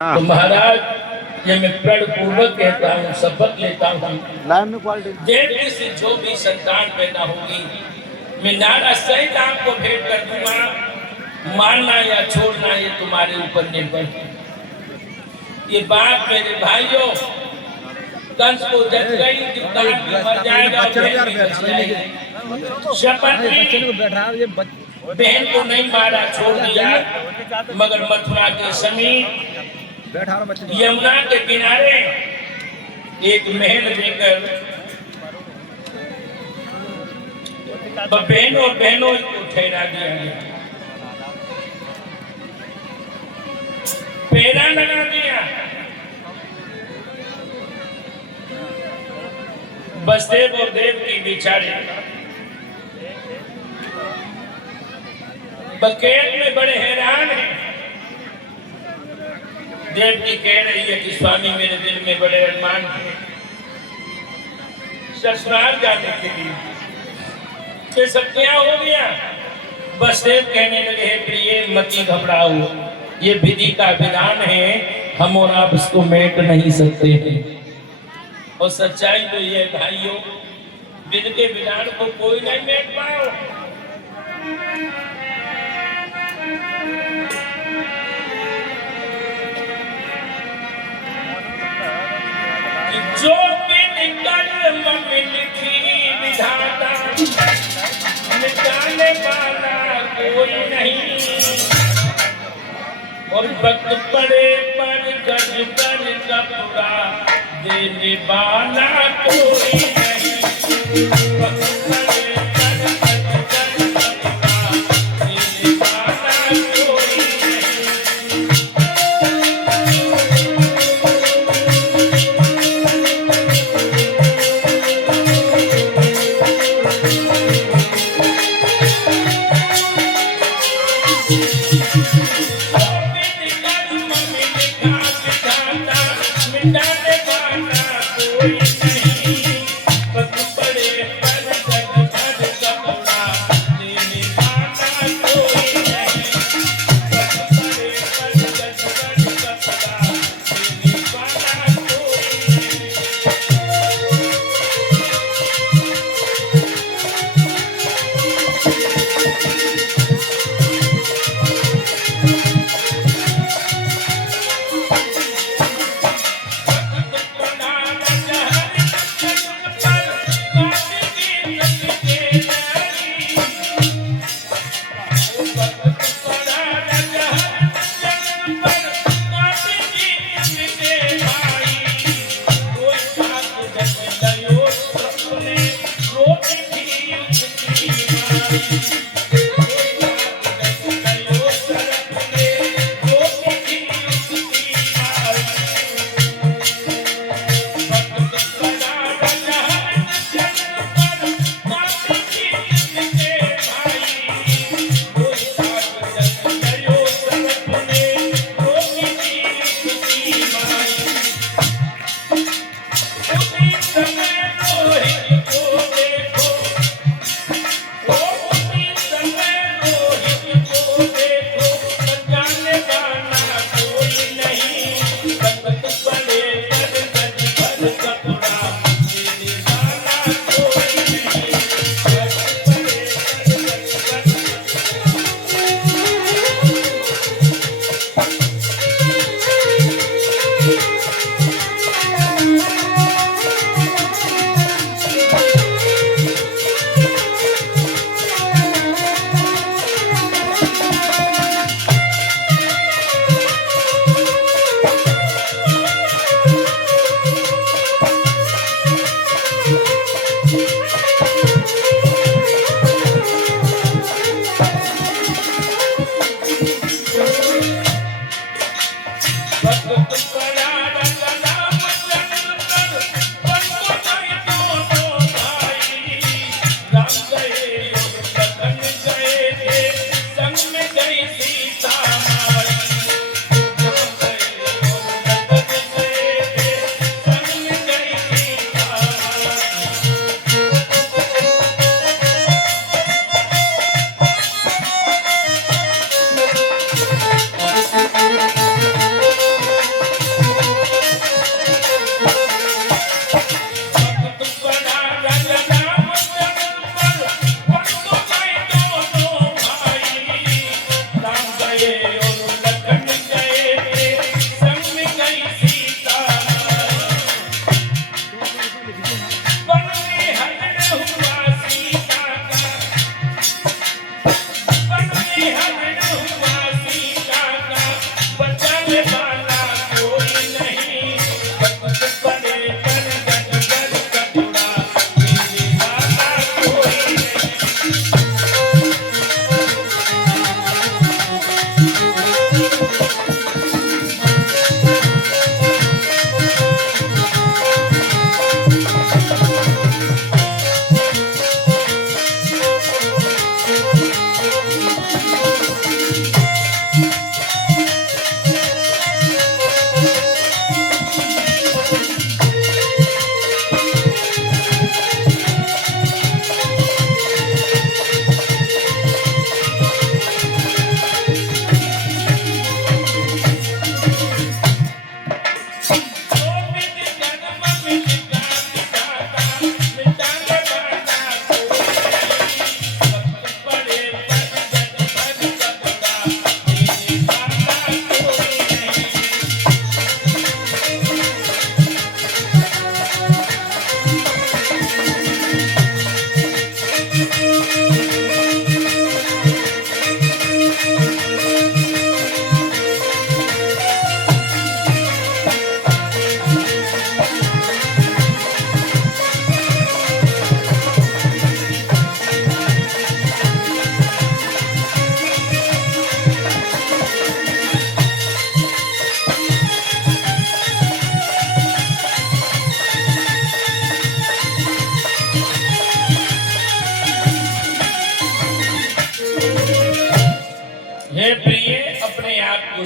तो महाराज, ये मैं प्रण पूर्वक कहता हूँ, शपथ लेता हूँ, जैसे जो भी संतान पैदा होगी, मैं नारा सहित आपको भेंट कर दूंगा। मानना या छोड़ना ये तुम्हारे ऊपर निर्भर है। ये बात मेरे भाइयों, कंस को जच गई, मर जाएगा, शपथ ली, बहन को नहीं मारा, छोड़ दिया, मगर मथुरा के समीप यमुना के किनारे एक महल देकर बहनों को ठहरा दिया गया, पहरा लगा दिया। वसुदेव और देव की बेचारे बकेट में बड़े हैरान हैं। देव की कह रही है कि स्वामी, मेरे दिल में बड़े अरमान हैं ससुराल जाने के लिए, ये सब क्या हो गया? वसुदेव कहने लगे, हे प्रिय, मती घबराओ, ये विधि का विधान है, हम और आप इसको मेट नहीं सकते हैं। और सच्चाई तो ये भाइयों, विधि के विधान को कोई नहीं मेट पाओ। जो विधि कर्म में लिखी विधाता, मिटाने वाला कोई नहीं। और वक्त पड़े पर गज पर कपड़ा देने वाला कोई नहीं। वक्त पड़े पर गज पर कपड़ा देने वाला कोई नहीं।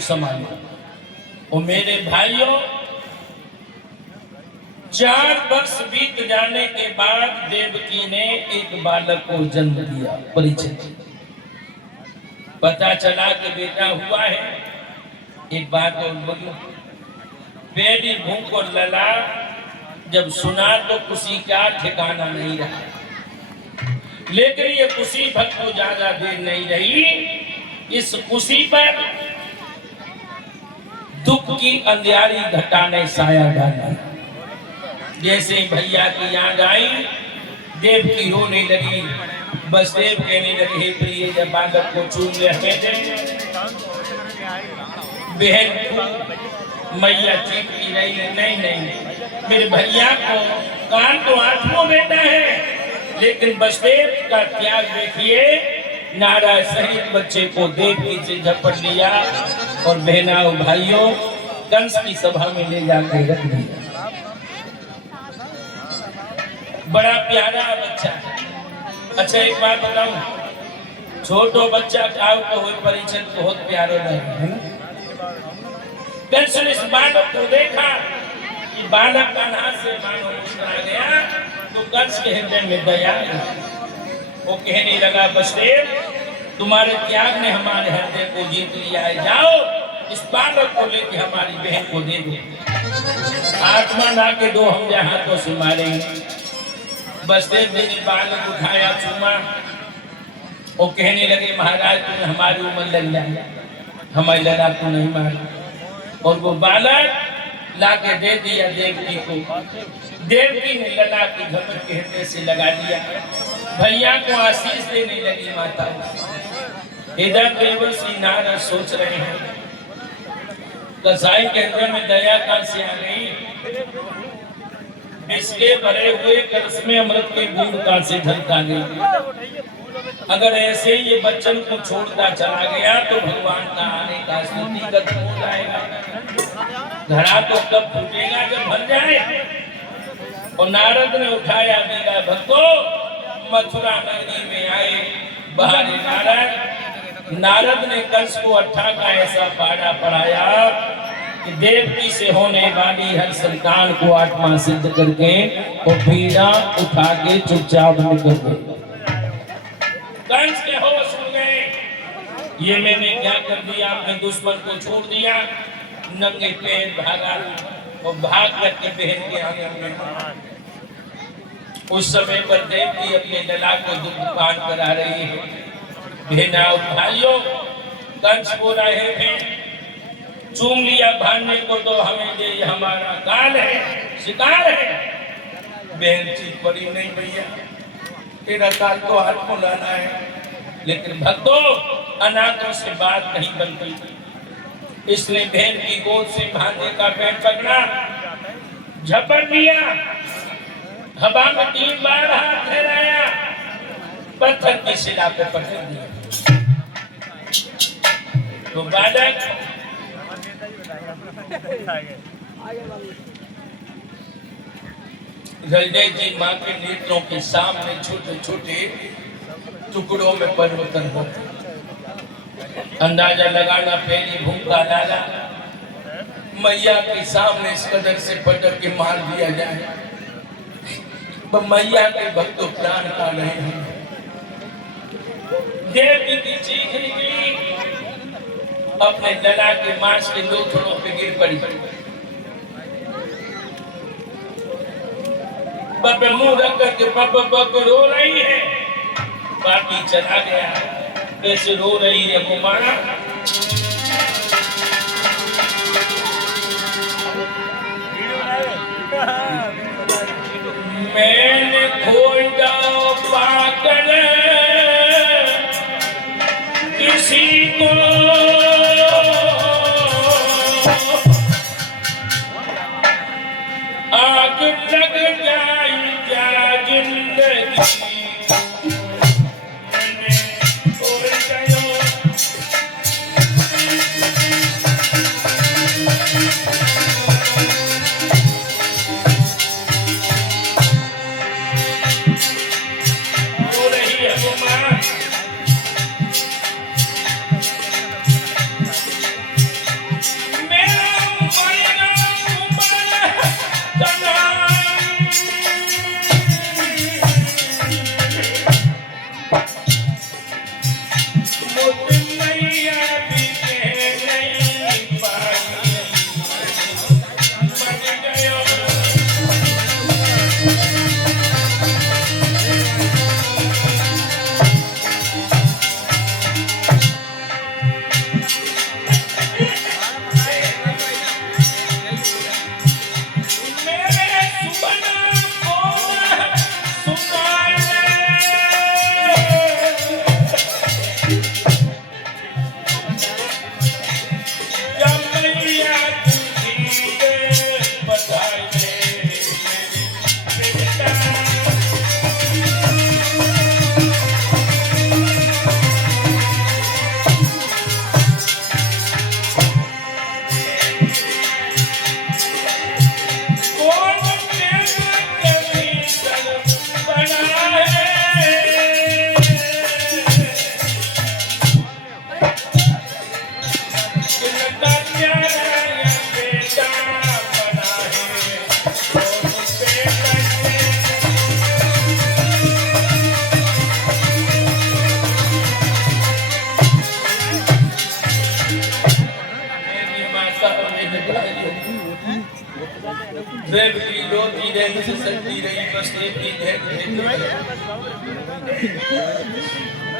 संभालो। और मेरे भाइयों, 4 वर्ष बीत जाने के बाद देवकी ने एक बालक को जन्म दिया, परिचय। पता चला कि बेटा हुआ है। एक बात और बोलूं, बेटी भूख और लला जब सुना तो खुशी का ठिकाना नहीं रहा। लेकिन ये खुशी भक्त को ज्यादा देर नहीं रही। इस खुशी पर दुख की अंधियारी घटा ने साया डाला। जैसे भैया की याद आई, देव की रोने लगी। बस देव कहने लगे, हे प्रिय, जब बालक को चूम ले हमें दे। बहन मैया चीखती रही, नहीं नहीं, मेरे भैया को कान तो आंखों बेटा है, लेकिन बसदेव का त्याग देखिए। नाराज सहित बच्चे को देवकी से झपट लिया और बहना भाइयों कंस की सभा में ले जाकर रख दिया। बड़ा प्यारा बच्चा। अच्छा एक बात बताऊं, छोटो बच्चा काव को हुए परिचय बहुत प्यारो लगे। कंस ने इस बालक को देखा कि बालक का हाथ से मानो मुस्कुरा गया, तो कंस के हृदय में दया आई। वो कहने लगा, बसदेव, तुम्हारे त्याग ने हमारे हृदय को जीत लिया है। जाओ इस बालक को लेके हमारी बहन को दे दो। आत्मा ला के दो, हम यहाँ हाथों से मारेंगे। बसदेव जी ने बालक उठाया, चूमा। वो कहने लगे, महाराज तुमने हमारी उम्र लग जाए, हमारी लड़ा को नहीं मारा। और वो बालक लाके दे दिया देवकी को। देवकी ने लला की घमंड के हृदय से लगा दिया। भैया को आशीष देने लगी माता। इधर देवर्षि नारद सोच रहे हैं, कसाई के हृदय में दया कहां से आ गई? इसके भरे हुए कलश में अमृत की बूंद कहां से झलका गई? अगर ऐसे ये बच्चन को छोड़ता चला गया तो भगवान का आने का स्थिति खत्म हो जाएगा। घड़ा तो कब फूटेगा जब भर जाए। और नारद ने उठाया मीरा भक्तो, मथुरा नगरी में आए। बाहर नारद ने कंस को 18 का ऐसा पाड़ा पढ़ाया कि देवकी से होने वाली हर संतान को आत्मा सिद्ध करके वो पीड़ा उठा के चुपचाप निकल गए। कंस के होश उड़ गए, ये मैंने क्या कर दिया? अपने दुश्मन को छोड़ दिया, नंगे पैर भागा और भाग करके बहन के आंगन में। उस समय पर देवकी अपने लला को दुख पान करा रही है। बहना और भाइयों, कंस बोल रहे हैं, चूम लिया भाने को तो हमें दे, हमारा काल है, शिकार है। बहन चीज पड़ी, नहीं भैया, तेरा काल तो हाथ को लाना है। लेकिन भक्तों, अनाथों से बात नहीं बनती। इसने बहन की गोद से भाने का पैर पकड़ा, झपट लिया, हवा में 3 बार हाथ फैलाया, पत्थर की शिला पे पटक दिया। तो बालक हृदय जी माँ के नेत्रों के सामने छोटे छोटे टुकड़ों में परिवर्तन होता। अंदाजा लगाना, पहली भूखा लाला मैया के सामने इस कदर से पटक के मार दिया जाए। मैया के भक्तों प्राण का नहीं है। देवकी की चीख निकली, अपने लला के मांस के 2 थोड़ों पे गिर पड़ी। बब्बे मुंह रख करके बब्बे रो रही है। बाकी चला गया, कैसे रो रही है वो मारा। मैंने खोजा पाकर किसी को, आग लग जाए क्या जिंदगी। मैंने खोजा देव की ज्योति देव से शक्ति रही बस देव की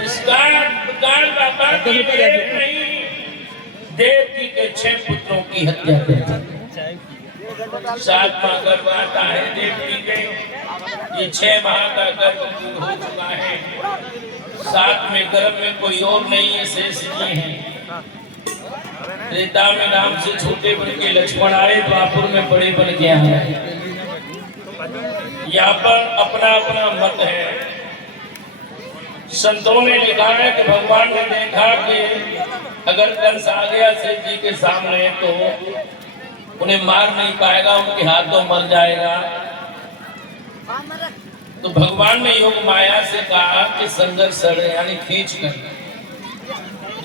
इस काल बाबा की देव नहीं देवकी के 6 पुत्रों की हत्या कर दी। 7वां गर्भ आता है देवकी के, ये 6 माह का गर्भ पूर्ण हो चुका है। 7वें गर्भ में कोई और नहीं है, शेष जी हैं। त्रेता में नाम से छोटे बन के लक्ष्मण आए, द्वापर में बड़े बन के आए। यहाँ पर अपना अपना मत है। संतों ने लिखा है कि भगवान ने देखा कि अगर कंस आ गया शिव जी के सामने तो उन्हें मार नहीं पाएगा, उनके हाथों मर जाएगा। तो भगवान ने योग माया से कहा कि संघर्ष यानी खींच कर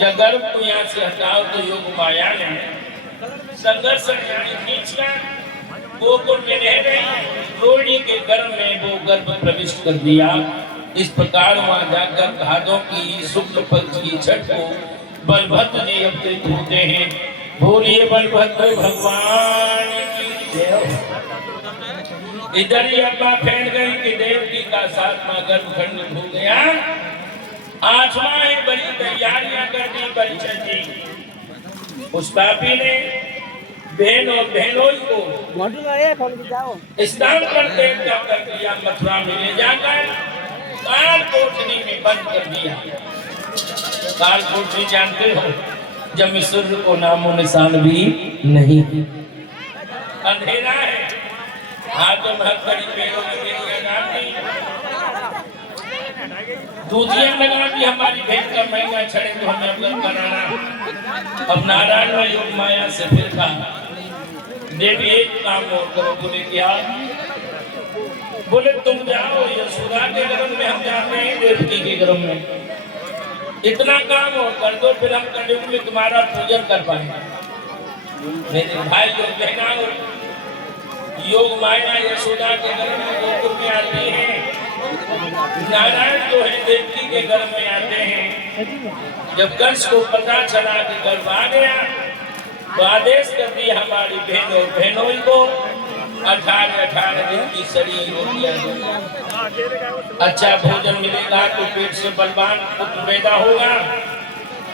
या गर्भ को यहाँ से हटाओ। तो योग माया ने संघर्ष यानी खींच कर गोकुल में रह रही रोहिणी के गर्भ में वो गर्भ प्रविष्ट कर दिया। इस प्रकार वहां जाकर भादों की शुक्ल पक्ष की छठ को बलभद्र जी अवतरित होते हैं। बोलिए बलभद्र भगवान की जय। इधर ही अब्बा फैल गई कि देवकी का 7वां गर्भ खंडित हो गया। 8वां है बड़ी तैयारियां कर दी परिषद जी। उस पापी ने बहन और बहनोई को स्नान करते कर दिया, मथुरा में ले जाकर काल कोठरी में बंद कर दिया। काल कोठरी जानते हो, जब सूर्य को नामो निशान भी नहीं, अंधेरा है, हाथों में हथकड़ी, पैरों में बेड़ियां डाली, दूधियां लगा दी। हमारी भेंट का महंगा छड़े तो हमें अवगत कराना। अब नारायण ने योग माया से फिर कहा देवी एक काम और करो। बोले क्या? बोले तुम जाओ यशोदा के गर्भ में, हम जाते हैं देवकी के गर्भ में। इतना काम और कर दो, फिर हम कलयुग में तुम्हारा पूजन कर पाएंगे। मेरे भाई और बहना, योग माया यशोदा के गर्भ में गोकुल में आती है, नारायण जो है देवकी के गर्भ में आते हैं। जब कंस को पता चला कि गर्भ आ गया तो आदेश कर दिया हमारी बहन और बहनों को 18 दिन की सड़ी रोटियां दो। अच्छा भोजन मिलेगा तो पेट से बलवान पुत्र पैदा होगा।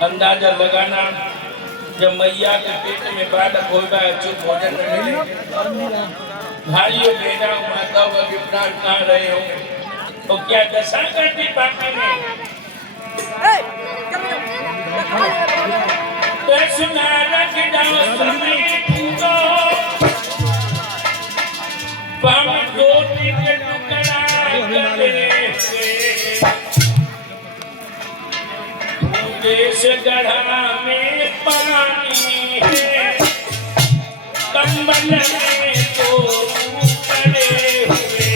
अंदाजा लगाना, जब मैया के पेट में बालक होगा चुप भोजन न मिले। भाइयों बहना माता व विप्राण कहाँ रहे हो तो क्या दशा करती पापी ने? दर्शना रख जाओ समय पूजो, पम रोटी के टुकड़ा करे देश गढ़ा में पानी है, कंबल में तो पड़े हुए।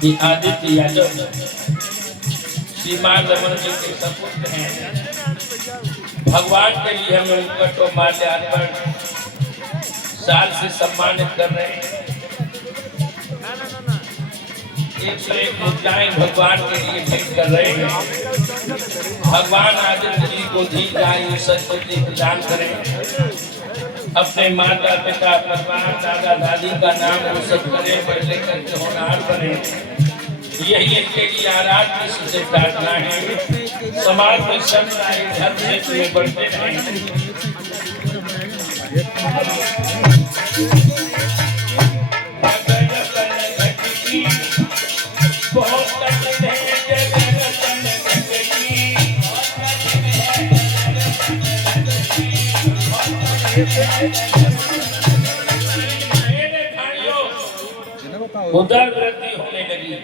कि आदित्य यादव श्रीमान रमन जी के सपुत्र हैं। भगवान के लिए हम उनका तो माल्यार्पण साल से सम्मानित कर रहे हैं। 101 मुद्राएं भगवान के लिए भेंट कर रहे हैं। भगवान आदित्य जी को दीर्घायु सद्बुद्धि प्रदान करें। अपने माता पिता परिवार दादा दादी का नाम रोशन करें, पढ़ लिख करके होनहार बने। यही इनके लिए आराध्य से प्रार्थना है। समाज में समुदाय धर्म क्षेत्र में बढ़ते रहें। बहुत उदर वृद्धि होने लगी।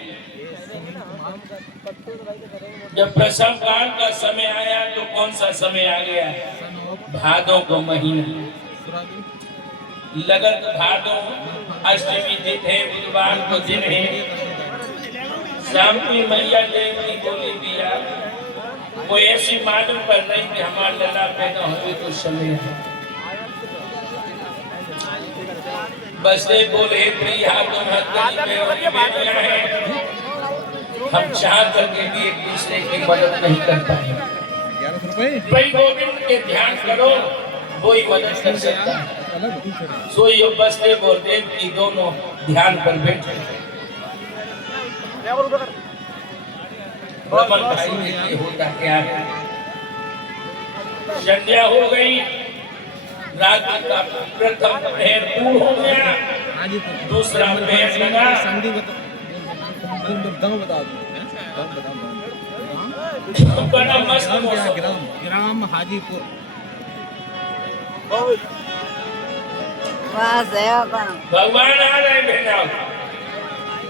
जब प्रसव काल का समय आया तो कौन सा समय आ गया? भादों को महीना, लगत भादों, अष्टमी तिथि है, बुधवार को दिन है। शाम की मैया देव की बोली दिया, कोई ऐसी मालूम पर नहीं कि हमारा लला पैदा हुए तो समय है। बस ये बोले प्रिया तुम है, हम चाह करके भी एक दूसरे की मदद नहीं कर पाए। भाई गोविंद के ध्यान करो, वही मदद कर सकता है। सोई बसते बोलदेव की दोनों ध्यान पर बैठे। रमन भाई ये होता क्या है? संध्या हो गई, रात का प्रथम पहर पूर्ण हो गया, दूसरा पहर लगा। बड़ा मस्त ग्राम हाजीपुर। भगवान आ रहे बेटा।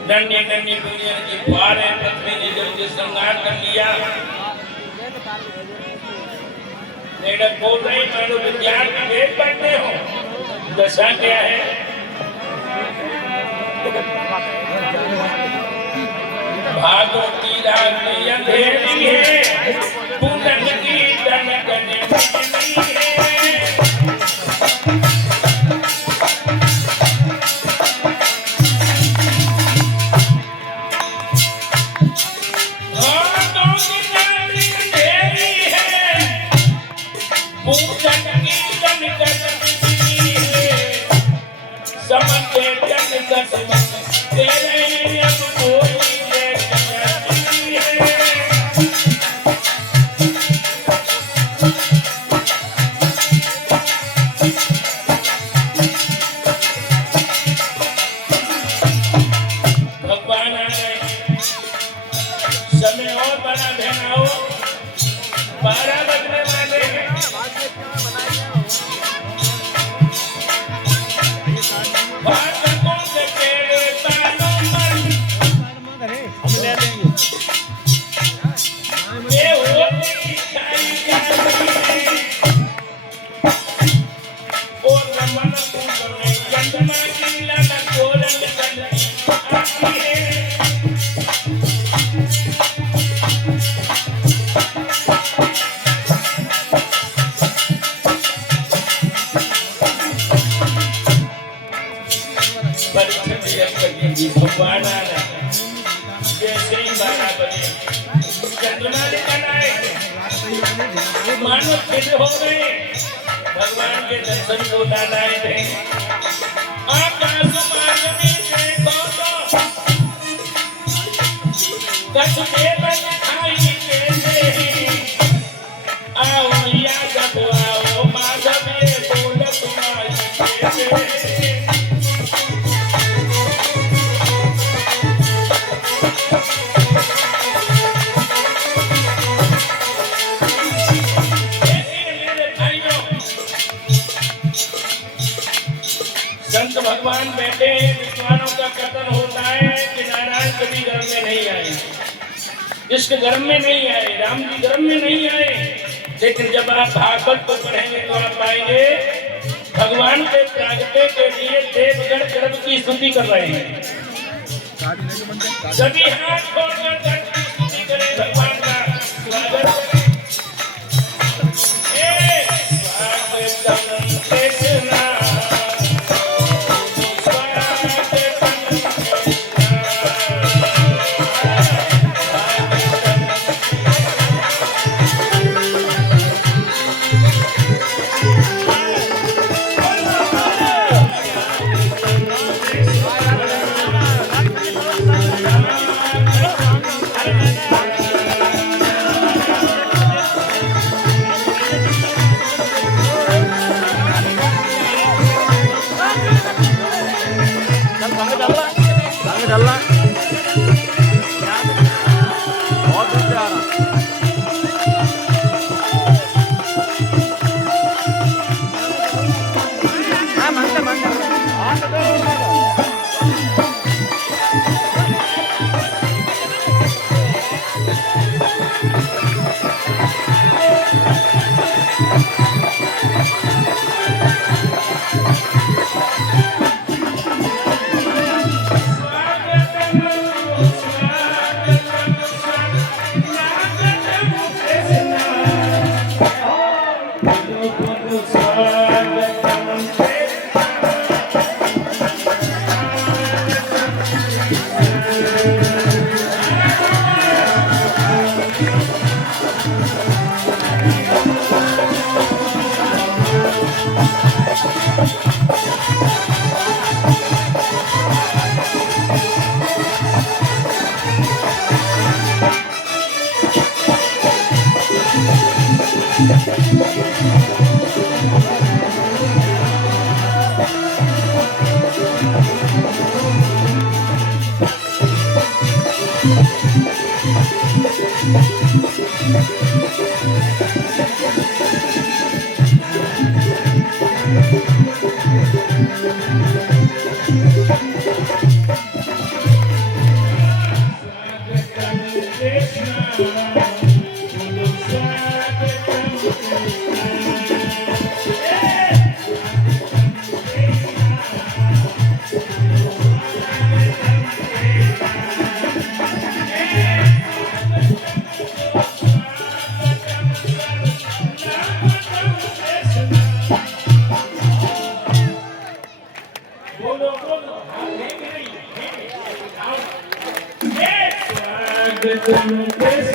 नन्ही नन्ही दुनिया की पार है। पत्नी ने जब के श्रृंगार कर लिया, मेडम बोल रही मैडम विज्ञान की वेद पढ़ते हो, दशा क्या है? भादों की रात अंधेरी है, पूनम की दनक ने बिजली है। मानो फिर हो गए, भगवान के दर्शन को दादाए थे। आकाश मान में देखो तो कसमे दिखाई कैसे आओ या जब आओ माधव ये बोल तुम्हारी कैसे। संत भगवान बैठे हैं, विद्वानों का कथन होता है कि नारायण कभी गर्भ में नहीं आए, जिसके गर्भ में नहीं आए, राम जी गर्भ में नहीं आए। लेकिन जब आप भागवत को पढ़ेंगे तो आप पाएंगे भगवान के प्रागट्य के लिए देवगण गर्भ की स्तुति कर रहे हैं। सभी हाथ छोड़कर गर्भ की स्तुति करें, भगवान का स्वागत करें। स्वागतम कृष्णा,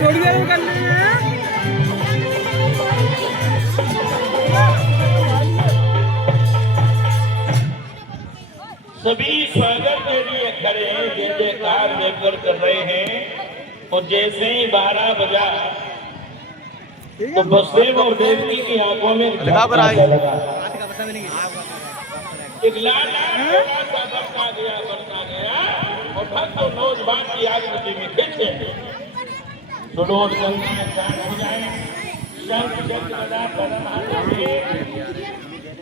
थोड़ी देर में कर लेंगे। सभी स्वागत के लिए खड़े हैं, जय जयकार लेकर कर रहे हैं। और जैसे ही 12 बजा तो वसुदेव और देवकी की आंखों में लगा। एक लाला थोड़ा सा बढ़ता गया और भक्त और नौजवान की आकृति में खींचे सुडोल गंगा में स्नान हो जाए, शंख चक्र गदा पद्म हाथ में,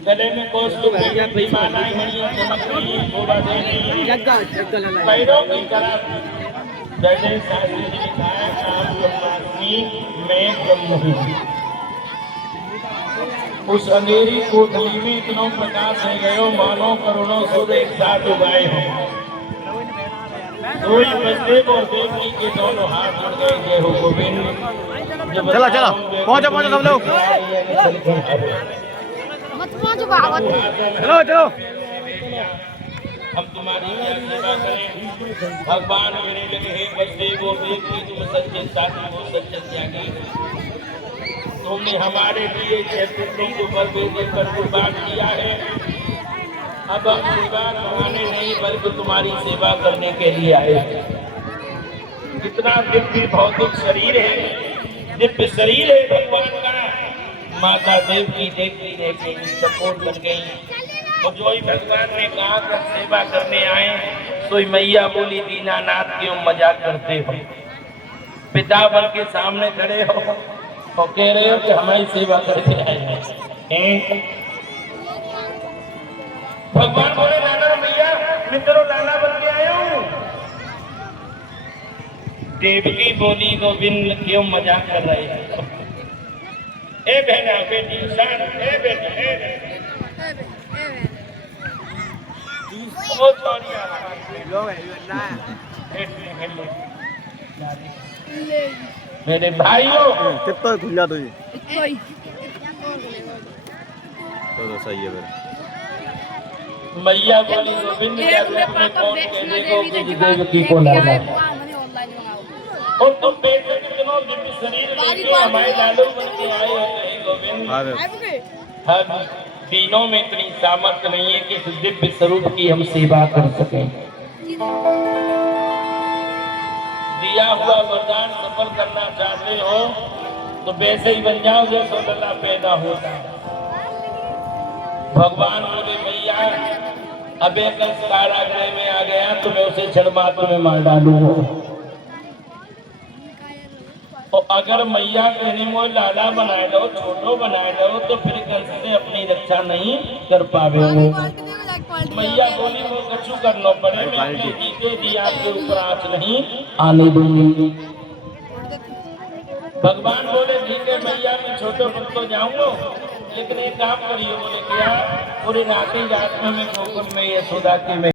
गले में कौस्तुभ की मालाएं मणियों चमक रही हैं, शोभा दे रही हैं, पैरों की तरफ जैसे शास्त्री जी ने कहा काम ब्रह्मास्मि मैं ब्रह्म हूँ। उस अंधेरी कोठरी में इतनो प्रकाश है गयो मानो करोड़ों सूर्य एक साथ उगाए हो। कोई बसदेव और देवकी के दोनों हाथ जुड़ गए, जय हो गोविंद। चलो चलो पहुंचो सब लोग, चलो चलो। हम तुम्हारी क्या सेवा करें, भगवान मेरे लगे हे बसदेव और देवकी, तुम सच्चे साथी हो, सच्चे त्यागी। तुमने हमारे लिए चैतन्य को बल पर कुर्बान किया है। अब हम सेवा करवाने नहीं बल्कि तुम्हारी सेवा करने के लिए आए हैं। कितना दिव्य भौतिक शरीर है, दिव्य शरीर है भगवान का। माता देव की देखती देखती सपोर्ट बन गई और जो ही भगवान ने कहा कर सेवा करने आए, तो मैया बोली दीनानाथ क्यों मजाक करते हो, पिता बल के सामने खड़े हो और कह रहे हो कि हमारी सेवा करके आए हैं। भगवान बोले लाला भैया मैं तेरो लाला बन के आया हूँ। देवकी बोली गोविंद क्यों मजाक कर रहे हैं। ए बहना बेटी शान, ए बेटी ओ छोड़िया मेरे भाइयों कितना खुल जा तुझे तो सही है फिर। मैया बोली गोविंद में कौन कहने को कि देवकी को लाना, और तुम बेटे कितनों दिव्य शरीर लेके हमारे लालू बन के आए हो गोविंद। हम तीनों में इतनी सामर्थ्य नहीं है कि इस दिव्य स्वरूप की हम सेवा कर सकें। दिया हुआ वरदान सफल करना चाहते हो तो वैसे ही बन जाओ जैसे लल्ला पैदा होता। भगवान बोले भैया अब एक कारागृह में आ गया तो मैं उसे क्षणमात्र में मार डालूंगा। और अगर मैया कहने मोह लाला बनाए दो, छोटो बनाए दो, तो फिर कैसे अपनी रक्षा नहीं कर पावेंगे। मैया बोली वो कछु करना पड़े, मैं अपने जीते जी आपके ऊपर आँच नहीं आने दूंगी। भगवान बोले ठीक है मैया मैं छोटे पर तो जाऊंगा, लेकिन एक काम करिए। बोले क्या? पूरी नाती जात में मैं गोकुल में यशोदा के में